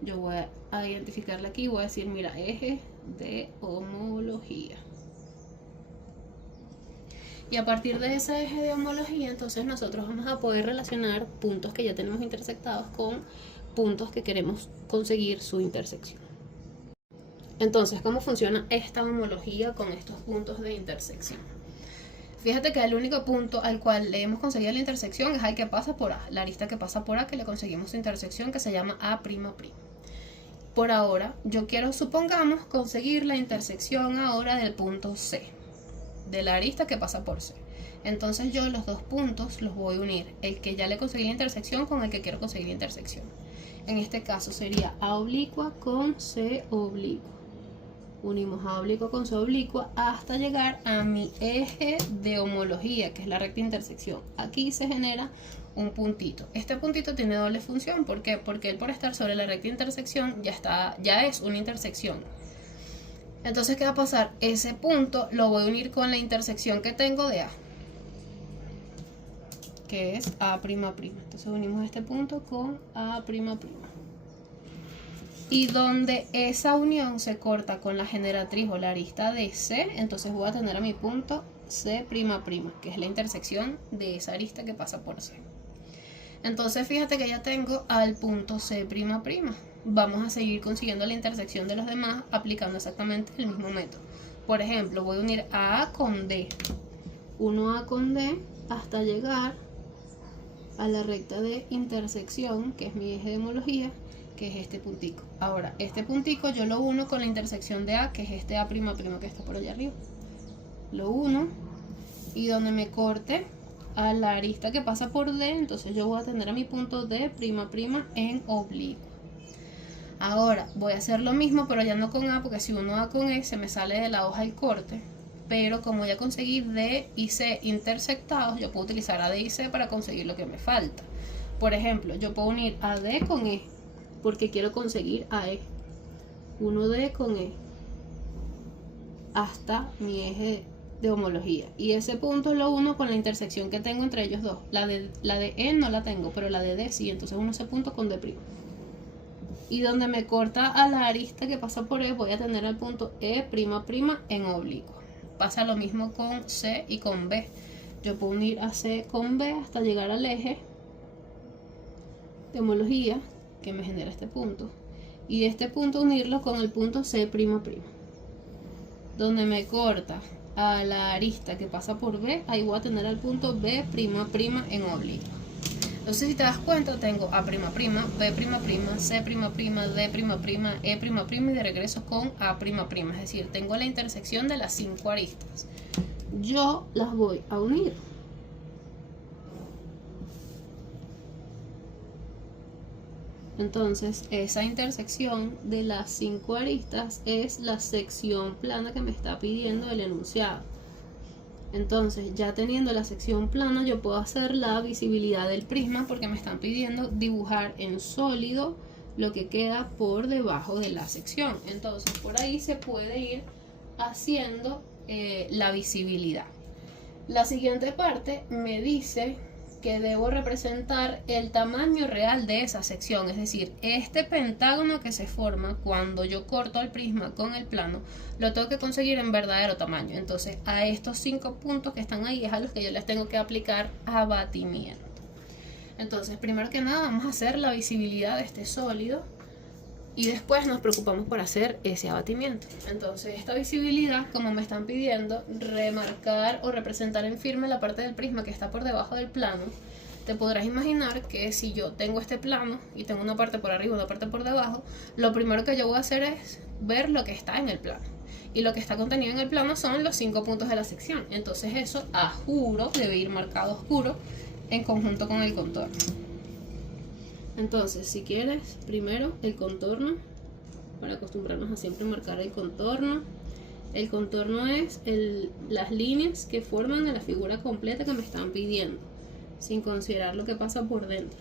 Yo voy a identificarla aquí y voy a decir, mira, eje de homología. Y a partir de ese eje de homología, entonces nosotros vamos a poder relacionar puntos que ya tenemos intersectados con puntos que queremos conseguir su intersección. Entonces, ¿cómo funciona esta homología con estos puntos de intersección? Fíjate que el único punto al cual le hemos conseguido la intersección es el que pasa por A, la arista que pasa por A, que le conseguimos su intersección, que se llama A''. Por ahora, yo quiero, supongamos, conseguir la intersección ahora del punto C, de la arista que pasa por C. Entonces yo los dos puntos los voy a unir, el que ya le conseguí la intersección con el que quiero conseguir la intersección. En este caso sería A oblicua con C oblicua. Unimos A oblicua con C oblicua hasta llegar a mi eje de homología, que es la recta intersección. Aquí se genera un puntito. Este puntito tiene doble función. ¿Por qué? Porque él, por estar sobre la recta intersección, ya es una intersección. Entonces, ¿qué va a pasar? Ese punto lo voy a unir con la intersección que tengo de A, que es A''. Entonces unimos este punto con A''. Y donde esa unión se corta con la generatriz o la arista de C, entonces voy a tener a mi punto C'', que es la intersección de esa arista que pasa por C. Entonces fíjate que ya tengo al punto C''. Vamos a seguir consiguiendo la intersección de los demás aplicando exactamente el mismo método. Por ejemplo, voy a unir A con D. Uno A con D hasta llegar a la recta de intersección, que es mi eje de homología, que es este puntico. Ahora, este puntico yo lo uno con la intersección de A, que es este A'' que está por allá arriba. Lo uno, y donde me corte a la arista que pasa por D, entonces yo voy a tener a mi punto D'' en oblicuo. Ahora voy a hacer lo mismo, pero ya no con A, porque si uno A con E se me sale de la hoja el corte. Pero como ya conseguí D y C intersectados, yo puedo utilizar a D y C para conseguir lo que me falta. Por ejemplo, yo puedo unir a D con E, porque quiero conseguir a E. 1D con E hasta mi eje de homología. Y ese punto lo uno con la intersección que tengo entre ellos dos. La de E no la tengo, pero la de D sí. Entonces uno ese punto con D'. Y donde me corta a la arista que pasa por E, voy a tener el punto E'' en oblicuo. Pasa lo mismo con C y con B. Yo puedo unir a C con B hasta llegar al eje de homología que me genera este punto. Y este punto unirlo con el punto C''. Donde me corta a la arista que pasa por B, ahí voy a tener el punto B'' en oblicuo. Entonces, si te das cuenta, tengo A'', B'', C'', D'', E'' y de regreso con A''. Es decir, tengo la intersección de las 5 aristas. Yo las voy a unir. Entonces, esa intersección de las 5 aristas es la sección plana que me está pidiendo el enunciado. Entonces, ya teniendo la sección plana, yo puedo hacer la visibilidad del prisma, porque me están pidiendo dibujar en sólido lo que queda por debajo de la sección. Entonces, por ahí se puede ir haciendo la visibilidad. La siguiente parte me dice que debo representar el tamaño real de esa sección, es decir, este pentágono que se forma cuando yo corto el prisma con el plano, lo tengo que conseguir en verdadero tamaño. Entonces, a estos 5 puntos que están ahí es a los que yo les tengo que aplicar abatimiento. Entonces, primero que nada vamos a hacer la visibilidad de este sólido y después nos preocupamos por hacer ese abatimiento. Entonces, esta visibilidad, como me están pidiendo, remarcar o representar en firme la parte del prisma que está por debajo del plano, te podrás imaginar que si yo tengo este plano y tengo una parte por arriba y una parte por debajo, lo primero que yo voy a hacer es ver lo que está en el plano. Y lo que está contenido en el plano son los 5 puntos de la sección. Entonces eso, a juro, debe ir marcado oscuro en conjunto con el contorno. Entonces, si quieres, primero el contorno, para acostumbrarnos a siempre marcar el contorno. El contorno es las líneas que forman la figura completa que me están pidiendo, sin considerar lo que pasa por dentro.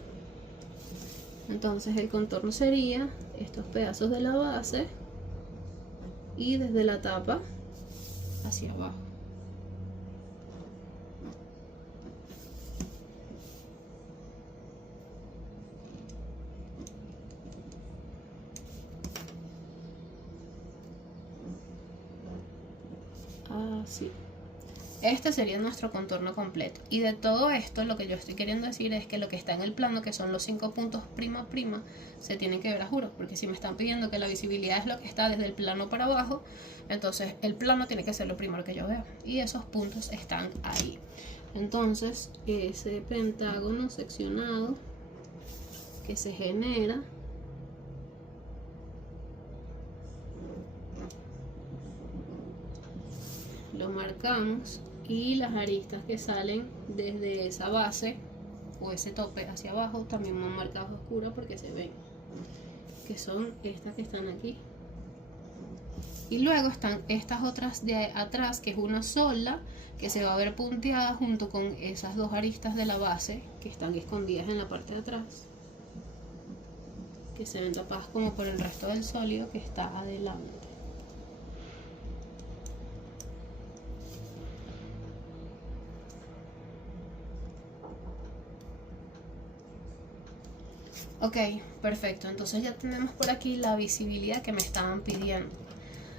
Entonces el contorno sería estos pedazos de la base y desde la tapa hacia abajo. Así. este sería nuestro contorno completo. Y de todo esto, lo que yo estoy queriendo decir es que lo que está en el plano, que son los 5 puntos prima prima, se tienen que ver a juro. Porque si me están pidiendo que la visibilidad es lo que está desde el plano para abajo, entonces el plano tiene que ser lo primero que yo veo. Y esos puntos están ahí. Entonces, ese pentágono seccionado que se genera, lo marcamos, y las aristas que salen desde esa base o ese tope hacia abajo también van marcadas oscuras porque se ven, que son estas que están aquí. Y luego están estas otras de atrás, que es una sola, que se va a ver punteada junto con esas dos aristas de la base que están escondidas en la parte de atrás, que se ven tapadas como por el resto del sólido que está adelante. Ok, perfecto. Entonces ya tenemos por aquí la visibilidad que me estaban pidiendo.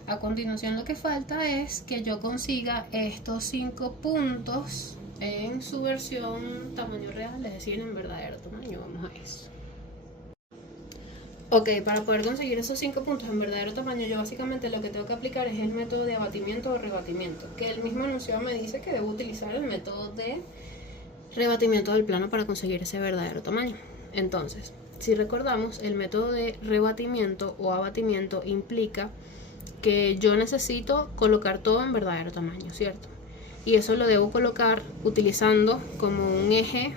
A continuación lo que falta es que yo consiga estos 5 puntos en su versión tamaño real, es decir, en verdadero tamaño. Vamos a eso. Ok, para poder conseguir esos 5 puntos en verdadero tamaño, yo básicamente lo que tengo que aplicar es el método de abatimiento o rebatimiento, que el mismo enunciado me dice que debo utilizar el método de rebatimiento del plano para conseguir ese verdadero tamaño. Entonces, si recordamos, el método de rebatimiento o abatimiento implica que yo necesito colocar todo en verdadero tamaño, ¿cierto? Y eso lo debo colocar utilizando como un eje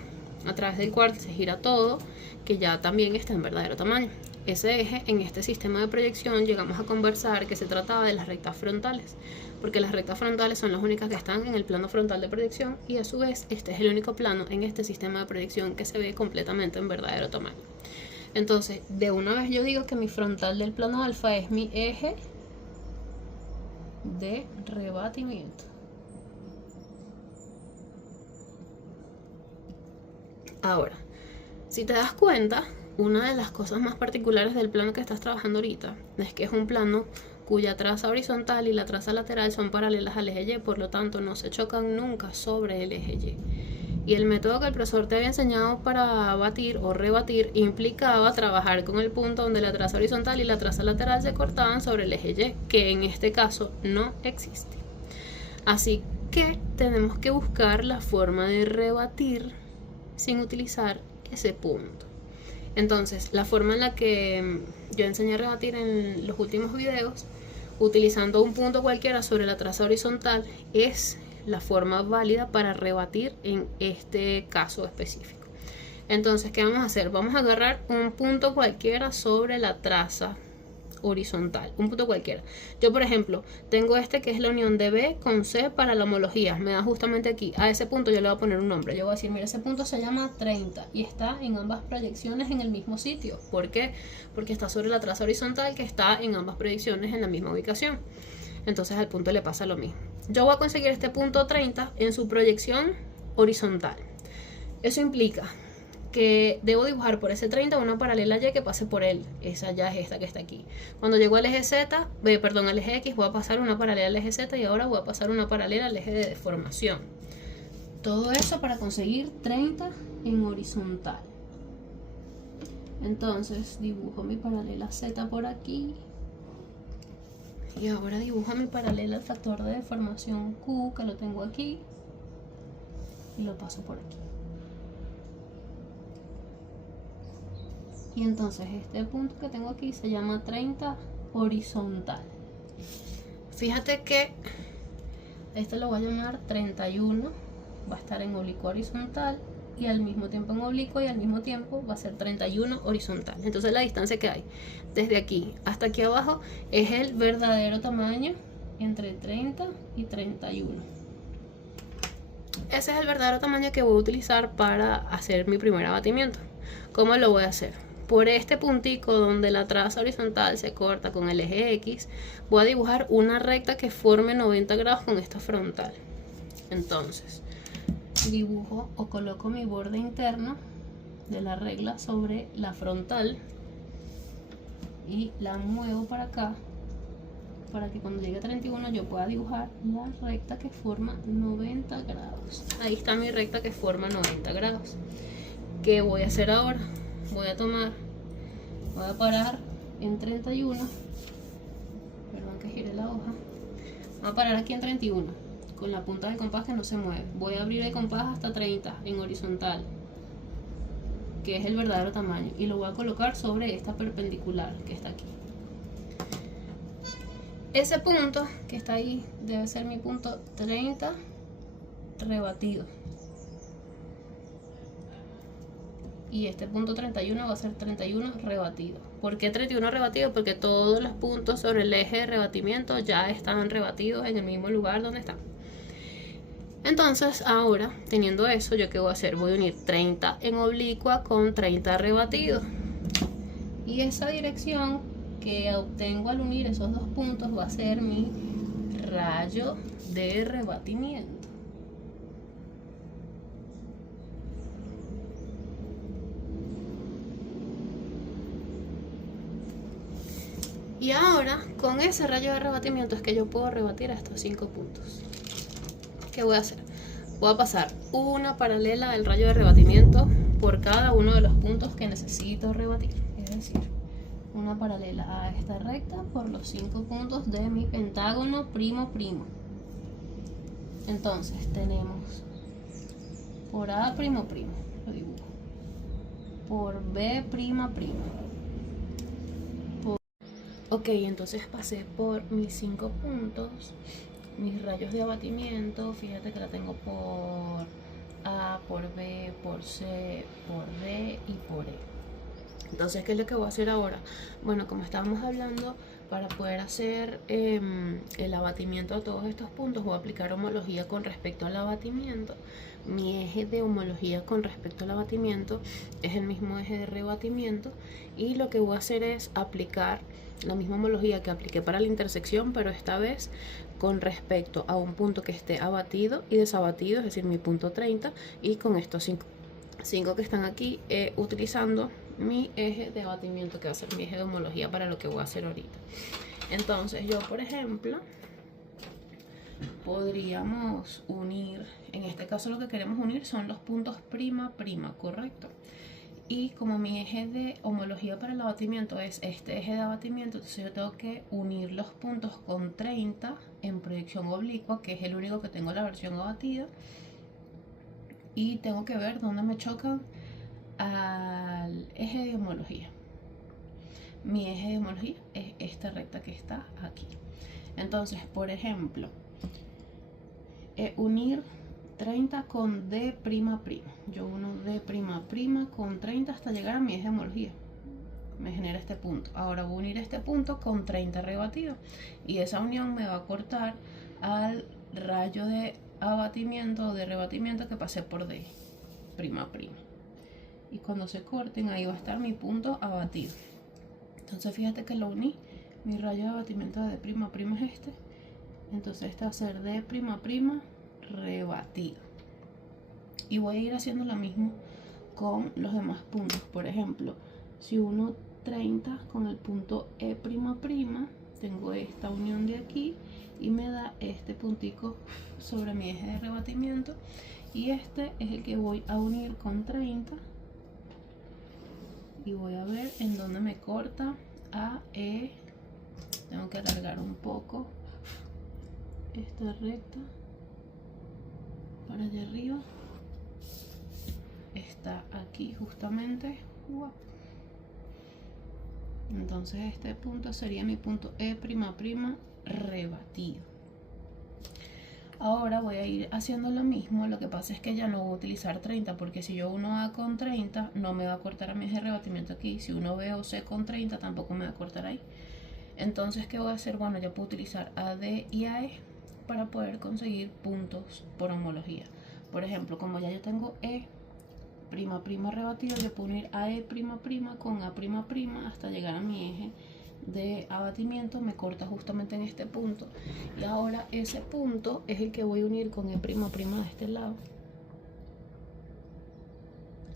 a través del cual se gira todo, que ya también está en verdadero tamaño. Ese eje, en este sistema de proyección, llegamos a conversar que se trataba de las rectas frontales, porque las rectas frontales son las únicas que están en el plano frontal de proyección, y a su vez este es el único plano en este sistema de proyección que se ve completamente en verdadero tamaño. Entonces, de una vez yo digo que mi frontal del plano alfa es mi eje de rebatimiento. Ahora, si te das cuenta, una de las cosas más particulares del plano que estás trabajando ahorita es que es un plano cuya traza horizontal y la traza lateral son paralelas al eje Y, por lo tanto no se chocan nunca sobre el eje Y. Y el método que el profesor te había enseñado para batir o rebatir implicaba trabajar con el punto donde la traza horizontal y la traza lateral se cortaban sobre el eje Y, que en este caso no existe. Así que tenemos que buscar la forma de rebatir sin utilizar ese punto. Entonces, la forma en la que yo enseñé a rebatir en los últimos videos, utilizando un punto cualquiera sobre la traza horizontal, es la forma válida para rebatir en este caso específico. Entonces, ¿qué vamos a hacer? Vamos a agarrar un punto cualquiera sobre la traza horizontal, un punto cualquiera. Yo, por ejemplo, tengo este que es la unión de B con C para la homología, me da justamente aquí. A ese punto yo le voy a poner un nombre, yo voy a decir, mira, ese punto se llama 30 y está en ambas proyecciones en el mismo sitio. ¿Por qué? Porque está sobre la traza horizontal, que está en ambas proyecciones en la misma ubicación. Entonces al punto le pasa lo mismo. Yo voy a conseguir este punto 30 en su proyección horizontal. Eso implica que debo dibujar por ese 30 una paralela Y que pase por él. Esa ya es esta que está aquí. Cuando llego al eje Z, al eje X, voy a pasar una paralela al eje Z y ahora voy a pasar una paralela al eje de deformación. Todo eso para conseguir 30 en horizontal. Entonces dibujo mi paralela Z por aquí. Y ahora dibujo mi paralela al factor de deformación Q, que lo tengo aquí. Y lo paso por aquí. Y entonces este punto que tengo aquí se llama 30 horizontal. Fíjate que esto lo voy a llamar 31. Va a estar en oblicuo horizontal y al mismo tiempo en oblicuo, y al mismo tiempo va a ser 31 horizontal. Entonces la distancia que hay desde aquí hasta aquí abajo es el verdadero tamaño entre 30 y 31. Ese es el verdadero tamaño que voy a utilizar para hacer mi primer abatimiento. ¿Cómo lo voy a hacer? Por este puntico donde la traza horizontal se corta con el eje X, voy a dibujar una recta que forme 90 grados con esta frontal. Entonces, dibujo o coloco mi borde interno de la regla sobre la frontal y la muevo para acá para que cuando llegue a 31 yo pueda dibujar la recta que forma 90 grados. Ahí está mi recta que forma 90 grados. ¿Qué voy a hacer ahora? Voy a parar en 31. Perdón que gire la hoja. Voy a parar aquí en 31 con la punta del compás que no se mueve. Voy a abrir el compás hasta 30 en horizontal, que es el verdadero tamaño, y lo voy a colocar sobre esta perpendicular que está aquí. Ese punto que está ahí debe ser mi punto 30 rebatido. Y este punto 31 va a ser 31 rebatido. ¿Por qué 31 rebatido? Porque todos los puntos sobre el eje de rebatimiento ya están rebatidos en el mismo lugar donde están. Entonces ahora, teniendo eso, ¿yo qué voy a hacer? Voy a unir 30 en oblicua con 30 rebatido. Y esa dirección que obtengo al unir esos dos puntos va a ser mi rayo de rebatimiento. Y ahora, con ese rayo de rebatimiento es que yo puedo rebatir a estos 5 puntos. ¿Qué voy a hacer? Voy a pasar una paralela del rayo de rebatimiento por cada uno de los puntos que necesito rebatir. Es decir, una paralela a esta recta por los 5 puntos de mi pentágono primo primo. Entonces tenemos por A primo primo, lo dibujo, por B prima prima. Ok, entonces pasé por mis 5 puntos, mis rayos de abatimiento. Fíjate que la tengo por A, por B, por C, por D y por E. Entonces, ¿qué es lo que voy a hacer ahora? Bueno, como estábamos hablando, para poder hacer el abatimiento de todos estos puntos, voy a aplicar homología con respecto al abatimiento. Mi eje de homología con respecto al abatimiento es el mismo eje de rebatimiento, y lo que voy a hacer es aplicar la misma homología que apliqué para la intersección, pero esta vez con respecto a un punto que esté abatido y desabatido, es decir, mi punto 30, y con estos 5 que están aquí, utilizando mi eje de abatimiento, que va a ser mi eje de homología para lo que voy a hacer ahorita. Entonces yo, por ejemplo, podríamos unir, en este caso lo que queremos unir son los puntos prima prima, ¿correcto? Y como mi eje de homología para el abatimiento es este eje de abatimiento, entonces yo tengo que unir los puntos con 30 en proyección oblicua, que es el único que tengo la versión abatida, y tengo que ver dónde me chocan al eje de homología. Mi eje de homología es esta recta que está aquí. Entonces, por ejemplo, unir 30 con D''. Yo uno D'' con 30 hasta llegar a mi eje de homología. Me genera este punto. Ahora voy a unir este punto con 30 rebatido. Y esa unión me va a cortar al rayo de abatimiento o de rebatimiento que pasé por D''. Y cuando se corten, ahí va a estar mi punto abatido. Entonces fíjate que lo uní. Mi rayo de abatimiento de D'' es este. Entonces este va a ser D'' rebatido. Y voy a ir haciendo lo mismo con los demás puntos. Por ejemplo, si uno 30 con el punto E'', tengo esta unión de aquí y me da este puntico sobre mi eje de rebatimiento, y este es el que voy a unir con 30, y voy a ver en dónde me corta a E. Tengo que alargar un poco esta recta para allá arriba. Está aquí justamente. Entonces este punto sería mi punto E'' rebatido. Ahora voy a ir haciendo lo mismo. Lo que pasa es que ya no voy a utilizar 30, porque si yo uno A con 30 no me va a cortar a mi eje de rebatimiento aquí. Si uno B o C con 30 tampoco me va a cortar ahí. Entonces, ¿qué voy a hacer? Bueno, yo puedo utilizar AD y AE para poder conseguir puntos por homología. Por ejemplo, como ya yo tengo E'' rebatido, yo puedo unir AE'' con A'' hasta llegar a mi eje de abatimiento. Me corta justamente en este punto, y ahora ese punto es el que voy a unir con E'' de este lado,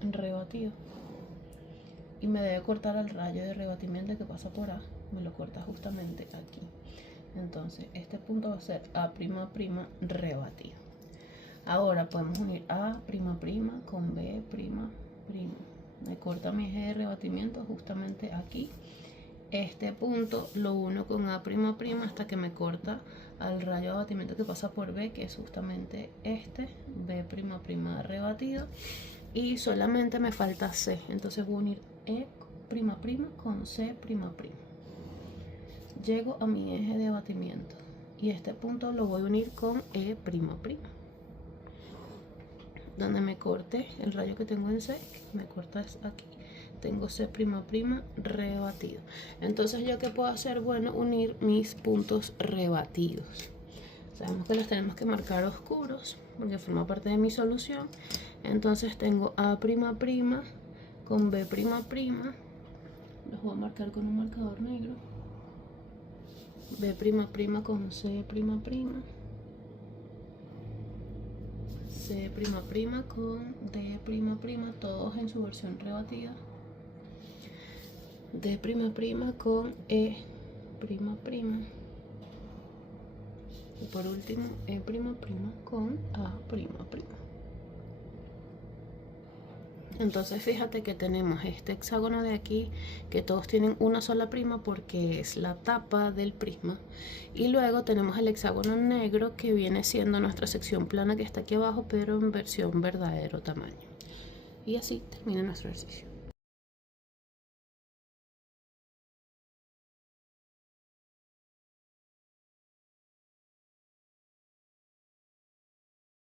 rebatido, y me debe cortar al rayo de rebatimiento que pasa por A. Me lo corta justamente aquí. Entonces este punto va a ser A'' rebatido. Ahora podemos unir A' con B''. Me corta mi eje de rebatimiento justamente aquí. Este punto lo uno con A'' hasta que me corta al rayo de abatimiento que pasa por B, que es justamente este, B'' rebatido. Y solamente me falta C, entonces voy a unir E'' con C''. Llego a mi eje de abatimiento y este punto lo voy a unir con E''. Donde me corte el rayo que tengo en C, me corta aquí. Tengo C'' rebatido. Entonces, ¿yo qué puedo hacer? Bueno, unir mis puntos rebatidos. Sabemos que los tenemos que marcar oscuros porque forma parte de mi solución. Entonces tengo A'' con B''. Los voy a marcar con un marcador negro. B'' con C''. C'' con D'', todos en su versión rebatida. D'' con E''. Y por último, E'' con A''. Entonces fíjate que tenemos este hexágono de aquí, que todos tienen una sola prima porque es la tapa del prisma. Y luego tenemos el hexágono negro, que viene siendo nuestra sección plana que está aquí abajo, pero en versión verdadero tamaño. Y así termina nuestro ejercicio.